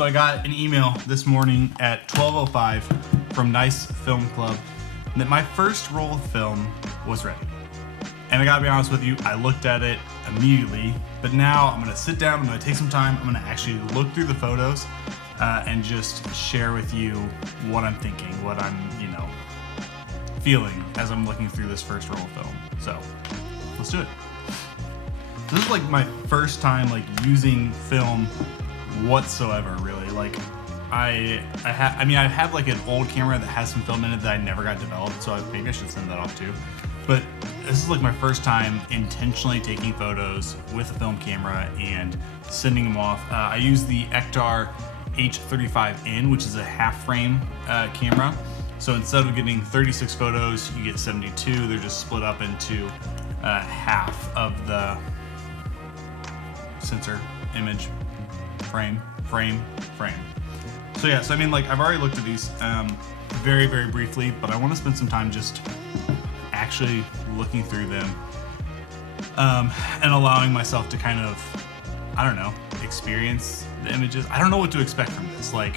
So I got an email this morning at 12:05 from Nice Film Club that my first roll of film was ready. And I gotta be honest with you, I looked at it immediately, but now I'm gonna sit down, I'm gonna take some time, I'm gonna actually look through the photos and just share with you what I'm thinking, what I'm, feeling as I'm looking through this first roll of film. So, let's do it. This is like my first time using film whatsoever, really. I have like an old camera that has some film in it that I never got developed, so maybe I should send that off too. But this is like my first time intentionally taking photos with a film camera and sending them off. I use the Ektar H35N, which is a half frame camera. So instead of getting 36 photos, you get 72. They're just split up into half of the sensor, image, frame. So yeah, I've already looked at these very, very briefly, but I want to spend some time just actually looking through them and allowing myself to kind of, experience the images. I don't know what to expect from this. I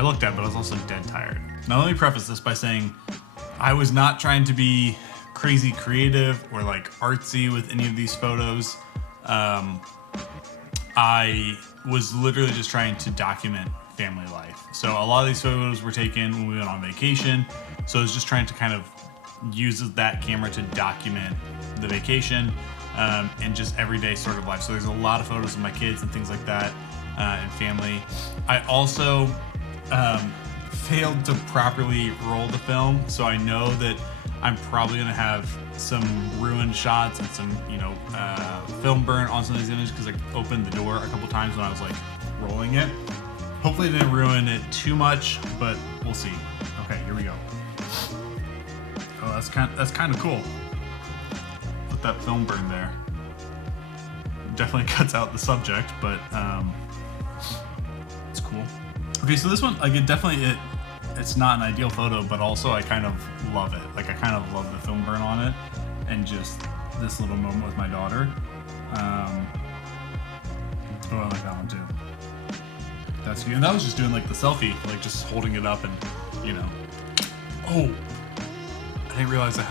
looked at it, but I was also dead tired. Now let me preface this by saying I was not trying to be crazy creative or artsy with any of these photos. I was literally just trying to document family life. So a lot of these photos were taken when we went on vacation. So I was just trying to kind of use that camera to document the vacation and just everyday sort of life. So there's a lot of photos of my kids and things like that and family. I also failed to properly roll the film, so I know that I'm probably gonna have some ruined shots and some film burn on some of these images because I opened the door a couple times when I was rolling it. Hopefully it didn't ruin it too much, but we'll see. Okay, here we go. Oh, that's kind of cool. Put that film burn there. Definitely cuts out the subject, but it's cool. Okay, so this one, it's not an ideal photo, but also I kind of love it. I kind of love the film burn on it, and just this little moment with my daughter. I like that one too. That's cute. And that was just doing the selfie, just holding it up and, Oh, I didn't realize I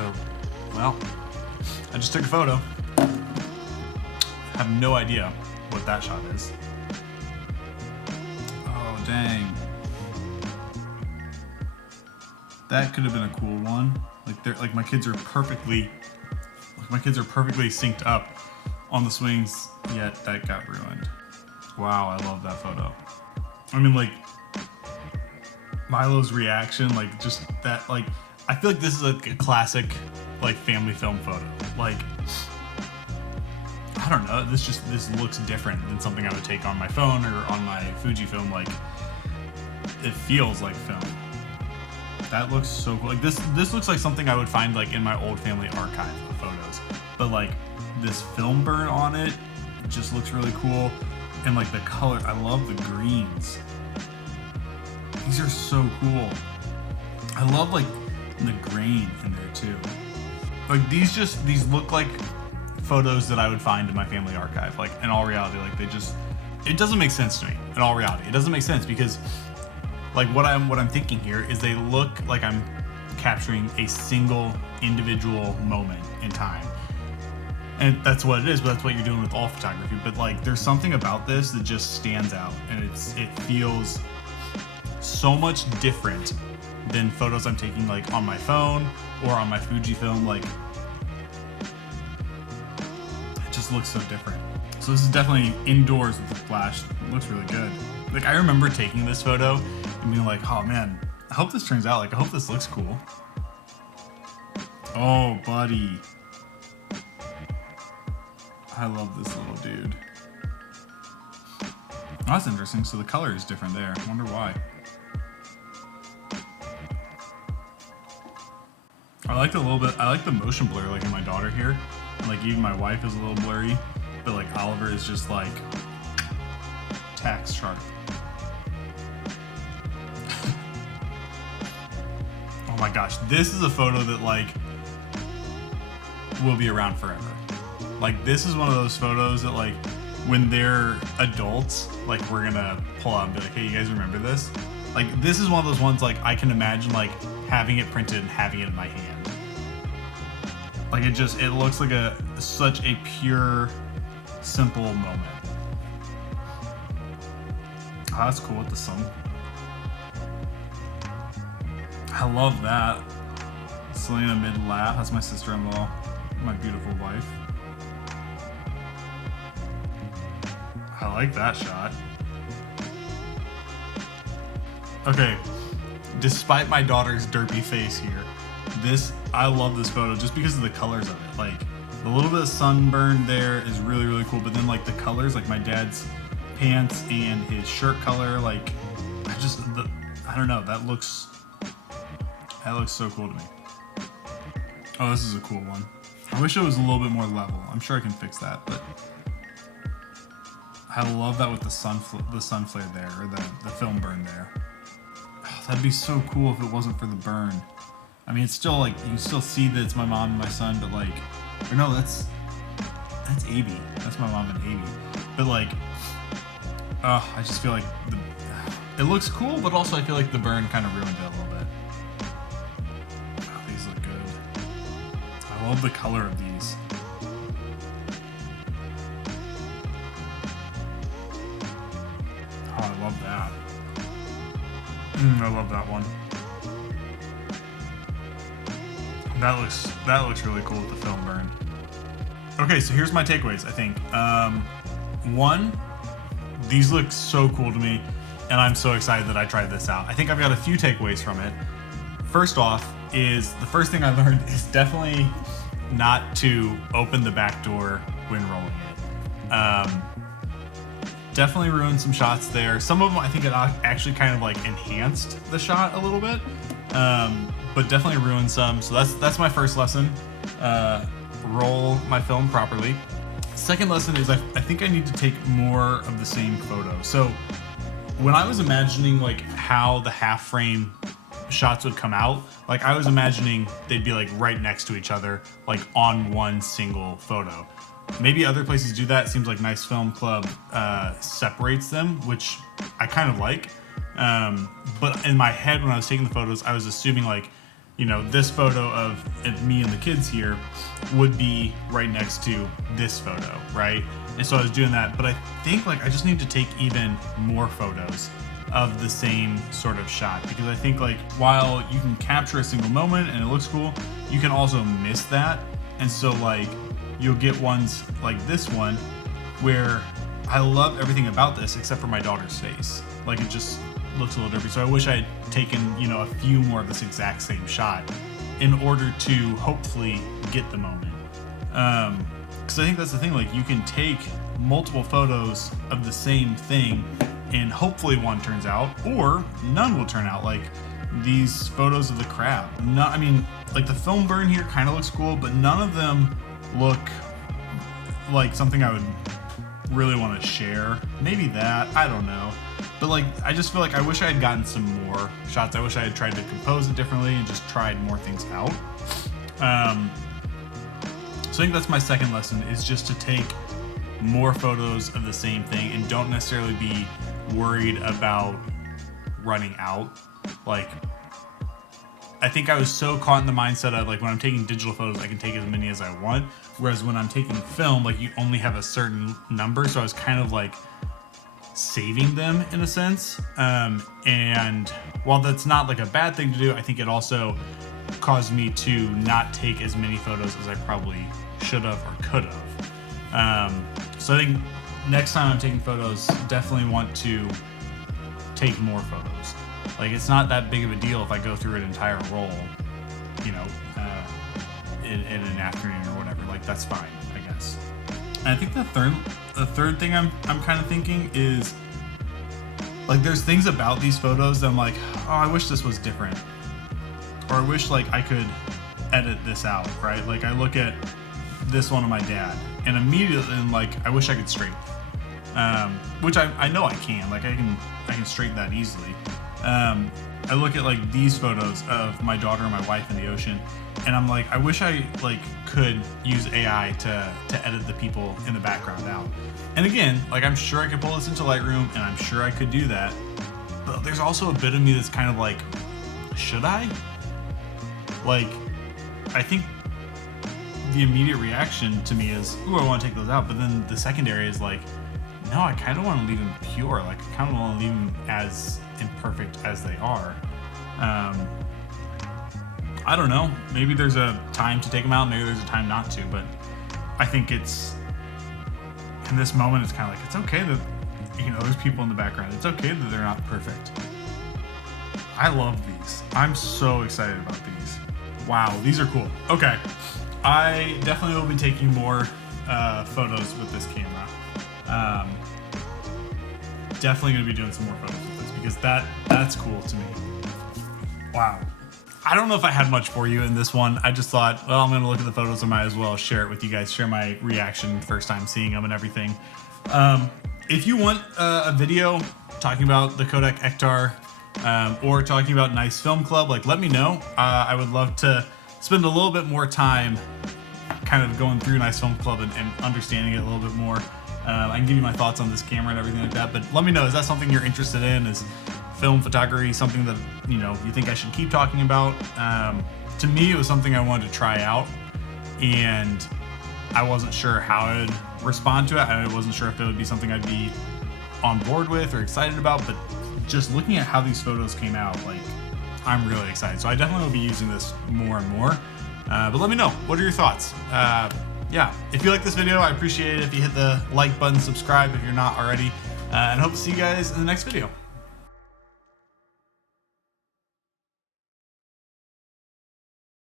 just took a photo. I have no idea what that shot is. Oh, dang. That could have been a cool one. My kids are perfectly synced up on the swings, yet that got ruined. Wow, I love that photo. Milo's reaction, just that, I feel like this is a classic, family film photo. I don't know, this looks different than something I would take on my phone or on my Fujifilm. It feels like film. That looks so cool. This looks like something I would find in my old family archive of photos. But this film burn on it just looks really cool. And the color, I love the greens. These are so cool. I love the grain in there too. These look like photos that I would find in my family archive. In all reality, it doesn't make sense to me. In all reality, it doesn't make sense because what I'm thinking here is they look like I'm capturing a single individual moment in time. And that's what it is, but that's what you're doing with all photography. But there's something about this that just stands out, and it feels so much different than photos I'm taking on my phone or on my Fujifilm. It just looks so different. So this is definitely indoors with the flash. It looks really good. I remember taking this photo and being oh man, I hope this turns out. I hope this looks cool. Oh, buddy. I love this little dude. Oh, that's interesting. So the color is different there. I wonder why. I like the motion blur in my daughter here. And even my wife is a little blurry. But Oliver is just tax sharp. Oh my gosh, this is a photo that will be around forever. This is one of those photos that when they're adults, like we're gonna pull out and be like, hey, you guys remember this? Like this is one of those ones like I can imagine like having it printed and having it in my hand. Like it looks like such a pure, simple moment. Oh, that's cool with the sun. I love that. Selena mid-laugh. That's my sister-in-law, my beautiful wife. I like that shot. Okay, despite my daughter's derpy face here, I love this photo just because of the colors of it. Like the little bit of sunburn there is really, really cool. But then like the colors, like my dad's pants and his shirt color, like I don't know, that looks so cool to me. Oh, this is a cool one. I wish it was a little bit more level. I'm sure I can fix that, but I love that with the sun flare there, or the film burn there. Oh, that'd be so cool if it wasn't for the burn. I mean, it's still like, you can still see that it's my mom and my son, but like, or no, that's Abby. That's my mom and Abby. But like, I just feel like it looks cool, but also I feel like the burn kind of ruined it a little bit. Oh, these look good. I love the color of these. Oh, I love that. I love that one. That looks really cool with the film burn. Okay, so here's my takeaways, I think. One, these look so cool to me, and I'm so excited that I tried this out. I think I've got a few takeaways from it. First off is, the first thing I learned is definitely not to open the back door when rolling it. Definitely ruined some shots there. Some of them I think it actually kind of like enhanced the shot a little bit, but definitely ruined some. So that's my first lesson. Roll my film properly. Second lesson is I think I need to take more of the same photo. So when I was imagining like how the half frame shots would come out, like I was imagining they'd be like right next to each other, like on one single photo. Maybe other places do that. It seems like Nice Film Club separates them, which I kind of like. But in my head when I was taking the photos, I was assuming like, you know, this photo of me and the kids here would be right next to this photo, right? And so I was doing that, but I think like I just need to take even more photos of the same sort of shot, because I think like while you can capture a single moment and it looks cool, you can also miss that. And so like you'll get ones like this one where I love everything about this except for my daughter's face. Like it just looks a little derpy. So I wish I had taken, you know, a few more of this exact same shot in order to hopefully get the moment. Because I think that's the thing, like you can take multiple photos of the same thing and hopefully one turns out, or none will turn out. Like these photos of the crab. I mean, like the film burn here kind of looks cool, but none of them look like something I would really want to share. Maybe that, I don't know. But like, I just feel like I wish I had gotten some more shots. I wish I had tried to compose it differently and just tried more things out. So I think that's my second lesson, is just to take more photos of the same thing and don't necessarily be worried about running out. Like, I think I was so caught in the mindset of like when I'm taking digital photos, I can take as many as I want. Whereas when I'm taking film, like you only have a certain number. So I was kind of like saving them in a sense. And while that's not like a bad thing to do, I think it also caused me to not take as many photos as I probably should have or could have. So I think next time I'm taking photos, definitely want to take more photos. Like it's not that big of a deal if I go through an entire roll, you know, in an afternoon or whatever. Like that's fine, I guess. And I think the third thing I'm kind of thinking is like there's things about these photos that I'm like, oh, I wish this was different, or I wish like I could edit this out, right? Like I look at this one of my dad and immediately I'm like, I wish I could straighten, which I know I can. Like I can straighten that easily. I look at like these photos of my daughter and my wife in the ocean, and I'm like, I wish I like could use AI to edit the people in the background out. And again, like I'm sure I could pull this into Lightroom, and I'm sure I could do that. But there's also a bit of me that's kind of like, should I? Like, I think the immediate reaction to me is, ooh, I want to take those out. But then the secondary is like, no, I kind of want to leave them pure. Like, I kind of want to leave them as imperfect as they are. I don't know. Maybe there's a time to take them out. Maybe there's a time not to. But I think it's, in this moment, it's kind of like, it's okay that, you know, there's people in the background. It's okay that they're not perfect. I love these. I'm so excited about these. Wow, these are cool. Okay, I definitely will be taking more photos with this camera. Definitely gonna be doing some more photos with this because that's cool to me. Wow. I don't know if I had much for you in this one. I just thought, well, I'm gonna look at the photos. I might as well share it with you guys, share my reaction first time seeing them and everything. If you want a video talking about the Kodak Ektar or talking about Nice Film Club, like let me know. I would love to spend a little bit more time kind of going through Nice Film Club and understanding it a little bit more. I can give you my thoughts on this camera and everything like that, but let me know, is that something you're interested in? Is film photography something that, you know, you think I should keep talking about? To me, it was something I wanted to try out, and I wasn't sure how I'd respond to it. I wasn't sure if it would be something I'd be on board with or excited about, but just looking at how these photos came out, like, I'm really excited. So I definitely will be using this more and more. But let me know, what are your thoughts? Yeah, if you like this video, I appreciate it if you hit the like button, subscribe if you're not already, and I hope to see you guys in the next video.